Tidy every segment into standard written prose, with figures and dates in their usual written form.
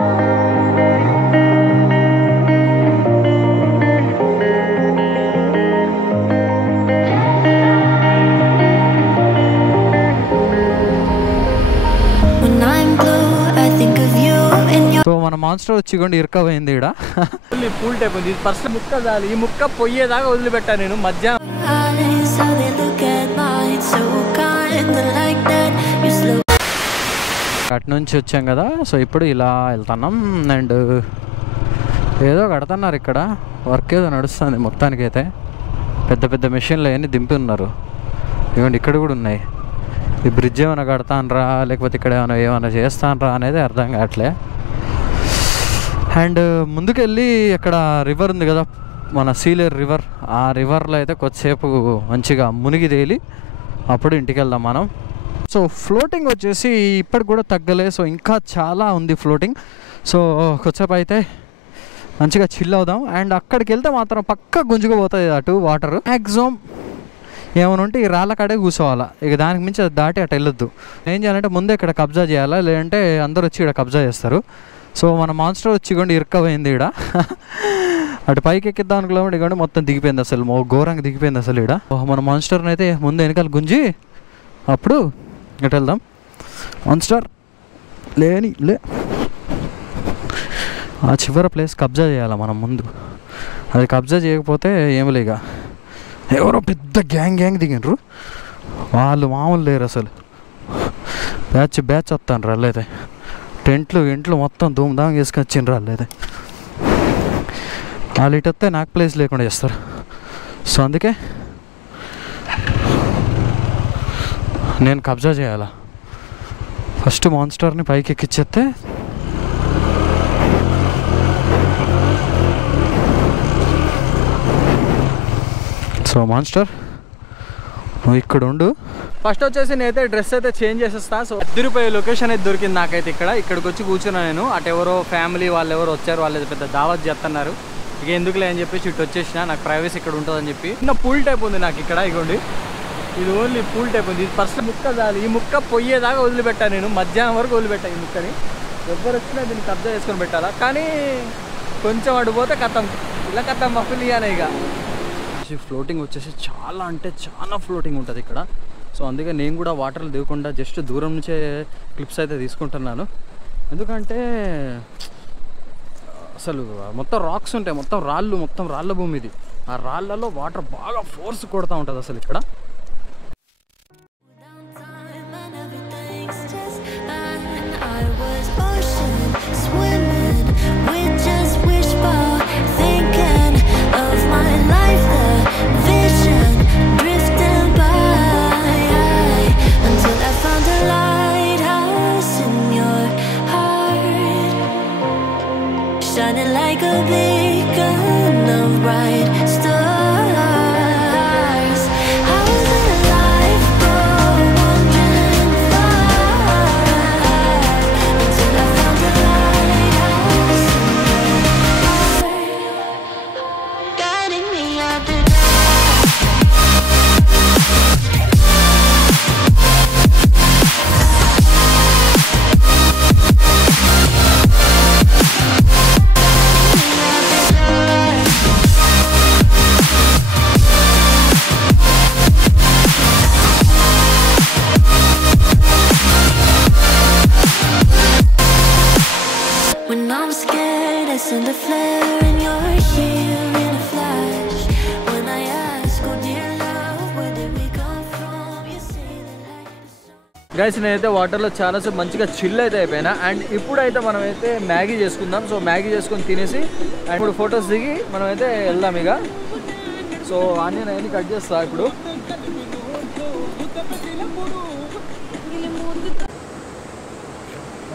So మన monster వచ్చి కొండి ఇరకపోయింది ఇక్కడ. పూల్ టైప్ ఉంది. ఫస్ట్ ముక్క చాలు, ఈ ముక్క పొయ్యేదాకా వదిలిపెట్టా నేను మధ్యాహ్నం. అటు నుంచి వచ్చాం కదా, సో ఇప్పుడు ఇలా వెళ్తున్నాం. అండ్ ఏదో కడుతున్నారు ఇక్కడ, వర్క్ ఏదో నడుస్తుంది మొత్తానికైతే. పెద్ద పెద్ద మెషిన్లు అవన్నీ దింపి ఉన్నారు. ఇవ్వండి ఇక్కడ కూడా ఉన్నాయి. ఈ బ్రిడ్జ్ ఏమైనా కడతానరా లేకపోతే ఇక్కడ ఏమైనా చేస్తానరా అనేది అర్థం కావట్లే. అండ్ ముందుకెళ్ళి అక్కడ రివర్ ఉంది కదా, మన సీలేరు రివర్. ఆ రివర్లో అయితే కొద్దిసేపు మంచిగా మునిగి తేలి అప్పుడు ఇంటికి వెళ్దాం మనం. సో ఫ్లోటింగ్ వచ్చేసి ఇప్పటికి కూడా తగ్గలే. సో ఇంకా చాలా ఉంది ఫ్లోటింగ్. సో కొద్దిసేపు అయితే మంచిగా చిల్ అవుదాం. అండ్ అక్కడికి వెళ్తే మాత్రం పక్క గుంజుకుపోతుంది అటు వాటర్. మ్యాక్సిమం ఏమైనా ఉంటే ఈ రాళ్ళ కాడే కూర్చోవాలా, ఇక దానికి మించి అది దాటి అటు వెళ్ళొద్దు. ఏం చేయాలంటే ముందే ఇక్కడ కబ్జా చేయాలా, లేదంటే అందరూ వచ్చి ఇక్కడ కబ్జా చేస్తారు. సో మన మాన్స్టర్ వచ్చి కొండి ఇరకపోయింది ఇక్కడ. అటు పైకి ఎక్కిద్దాం అనుకోవడం ఇవ్వండి మొత్తం దిగిపోయింది, అసలు ఘోరంగా దిగిపోయింది అసలు ఇక్కడ. మన మాన్స్టర్ని అయితే ముందు వెనకాల గుంజి అప్పుడు ఇటు వెళ్దాం. మాన్స్టర్ లే ఆ చివరి ప్లేస్ కబ్జా చేయాలి మనం ముందు. అది కబ్జా చేయకపోతే ఏమి లేక ఎవరో పెద్ద గ్యాంగ్ దిగినరు, వాళ్ళు మామూలు లేరు అసలు. బ్యాచ్ వస్తాను రాళ్ళైతే, టెంట్లు మొత్తం ధూమ్ధామ్ వేసుకొని వచ్చిండ్రు వాళ్ళైతే. వాళ్ళు ఇటు వస్తే నాకు ప్లేస్ లేకుండా చేస్తారు. సో అందుకే నేను కబ్జా చేయాలా. ఫస్ట్ మాన్స్టర్ని పైకి ఎక్కిచ్చేస్తే సో మాన్స్టర్ నువ్వు ఇక్కడ ఉండు. ఫస్ట్ వచ్చేసి నేనైతే డ్రెస్ అయితే చేంజ్ చేసేస్తా. సో రూ. 10 లొకేషన్ అయితే దొరికింది నాకైతే ఇక్కడికి వచ్చి కూర్చున్నా నేను. అటు ఎవరో ఫ్యామిలీ వాళ్ళు ఎవరు వచ్చారు, వాళ్ళు పెద్ద దావత్ చేస్తున్నారు. ఇక ఎందుకులే అని చెప్పేసి ఇటు వచ్చేసిన, నాకు ప్రైవసీ ఇక్కడ ఉంటుందని చెప్పి. చిన్న పూల్ టైప్ ఉంది నాకు ఇక్కడ, ఇగోండి ఇది ఓన్లీ పూల్ టైప్ ఉంది. ఇది ఫస్ట్ ముక్క చాలు, ఈ ముక్క పొయ్యేదాకా వదిలిపెట్టా నేను, మధ్యాహ్నం వరకు వదిలిపెట్టా ఈ ముక్కని. ఎవరు వచ్చినా దీన్ని కబ్జా చేసుకొని పెట్టాలా, కానీ కొంచెం అడిపోతే కథం ఇలా కథం మఫిల్ ఇయ్యాలి. ఇక ఫ్లోటింగ్ వచ్చేసి చాలా అంటే చాలా ఫ్లోటింగ్ ఉంటుంది ఇక్కడ. సో అందుకే నేను కూడా వాటర్లు దిగకుండా జస్ట్ దూరం నుంచే క్లిప్స్ అయితే తీసుకుంటున్నాను. ఎందుకంటే అసలు మొత్తం రాక్స్ ఉంటాయి, మొత్తం రాళ్ళ భూమి ఇది. ఆ రాళ్ళలో వాటర్ బాగా ఫోర్స్ కొడుతూ ఉంటుంది అసలు ఇక్కడ. Shining like a beacon of bright stars. I was alive for wandering far until I found the lighthouse in your heart, guiding me out the send a flare and you're here in a flash. When I ask, oh dear love, where did we come from? You say the light is so. Guys నేనైతే వాటర్లో చాలాసేపు మంచిగా chill అయితే అయిపోయినా. And ఇప్పుడైతే మనమైతే Maggi చేసుకుందాం. So Maggi చేసుకొని తినేసి అండ్ ఇప్పుడు ఫొటోస్ దిగి మనమైతే వెళ్దాం ఇక. సో ఆనియన్ అవన్నీ కట్ చేస్తా ఇప్పుడు.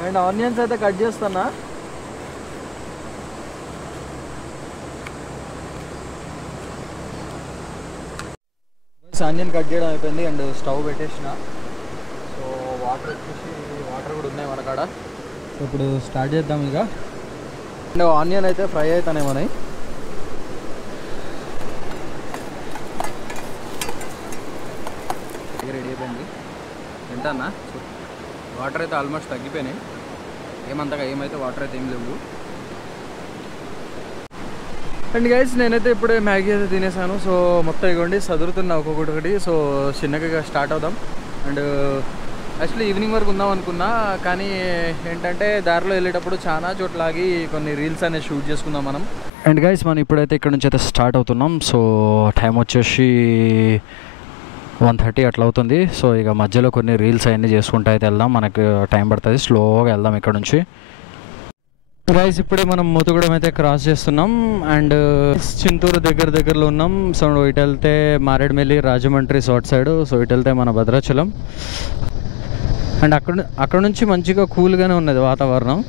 అండ్ ఆనియన్స్ అయితే కట్ చేస్తున్నా. ఆనియన్ కట్ చేయడం అయిపోయింది అండ్ స్టవ్ పెట్టేసిన. సో వాటర్ వచ్చేసి వాటర్ కూడా ఉన్నాయి మన కాడ. సో ఇప్పుడు స్టార్ట్ చేద్దాం ఇక. అండ్ ఆనియన్ అయితే ఫ్రై అవుతాయి మనవి. రెడీ అయిపోయింది తింటానా. సో వాటర్ అయితే ఆల్మోస్ట్ తగ్గిపోయినాయి. ఏమైతే వాటర్ అయితే ఏం లేవు. అండ్ గైస్ నేనైతే ఇప్పుడే మ్యాగీ అయితే తినేసాను. సో మొత్తం ఇవ్వండి చదువుతున్నా ఒక్కొక్కటి. సో చిన్నగా స్టార్ట్ అవుదాం. అండ్ యాక్చువల్లీ ఈవినింగ్ వరకు ఉందాం అనుకున్నా, కానీ ఏంటంటే దారిలో వెళ్ళేటప్పుడు చాలా చోట్లకి కొన్ని రీల్స్ అనేది షూట్ చేసుకుందాం మనం. అండ్ గైస్ మనం ఇప్పుడైతే ఇక్కడ నుంచి అయితే స్టార్ట్ అవుతున్నాం. సో టైం వచ్చేసి 1:30 అట్లా అవుతుంది. సో ఇక మధ్యలో కొన్ని రీల్స్ అవన్నీ చేసుకుంటూ అయితే వెళ్దాం. మనకు టైం పడుతుంది, స్లోగా వెళ్దాం ఇక్కడ నుంచి. గైస్ ఇప్పుడే మనం ముతుగూడెం అయితే క్రాస్ చేస్తున్నాం. అండ్ చింతూరు దగ్గరలో ఉన్నాం. సో ఇటు వెళ్తే Maredumilli, Rajahmundry south side. So ఇటు వెళ్తే మన భద్రాచలం. అండ్ అక్కడ నుంచి మంచిగా కూల్గానే ఉన్నది వాతావరణం.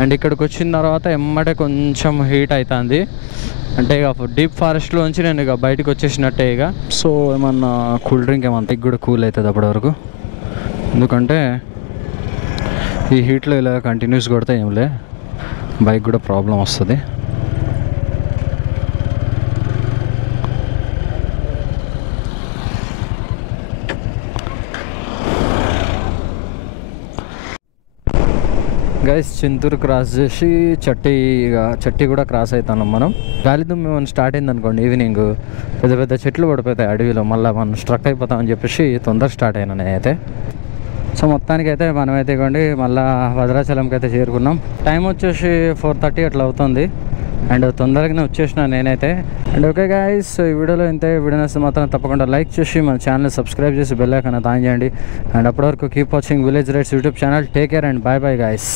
అండ్ ఇక్కడికి వచ్చిన తర్వాత ఎమ్మటే కొంచెం హీట్ అవుతుంది. అంటే ఇక డీప్ ఫారెస్ట్లో నుంచి నేను ఇక బయటకు వచ్చేసినట్టే ఇక. సో ఏమన్నా కూల్ డ్రింక్ ఏమన్నా కూడా కూల్ అవుతుంది అప్పటి వరకు. ఎందుకంటే ఈ హీట్లో ఇలా కంటిన్యూస్ కొడితే ఏంలే, బైక్ కూడా ప్రాబ్లం వస్తుంది. గైస్ చింతూరు క్రాస్ చేసి చట్టి కూడా క్రాస్ అవుతున్నాం మనం. గాలిదుమ్మ ఏమైనా స్టార్ట్ అయింది అనుకోండి ఈవినింగ్, పెద్ద చెట్లు పడిపోతాయి అడవిలో, మళ్ళీ మనం స్ట్రక్ అయిపోతామని చెప్పేసి తొందర స్టార్ట్ అయినా నేనైతే. సో మొత్తానికి అయితే మనమైతే ఇవ్వండి మళ్ళీ భద్రాచలంకి అయితే చేరుకున్నాం. టైం వచ్చేసి 4:30 అట్లా అవుతుంది. అండ్ తొందరగానే వచ్చేసిన నేనైతే. అండ్ ఓకే గైస్, ఈ వీడియోలో ఇంతే. వీడియో నచ్చితే మాత్రం తప్పకుండా లైక్ చేసి మన ఛానల్ని సబ్స్క్రైబ్ చేసి బెల్ ఐకాన్ ఆన్ చేయండి. అండ్ అప్పటి వరకు keep watching Village Rides YouTube channel. Take care and bye bye guys.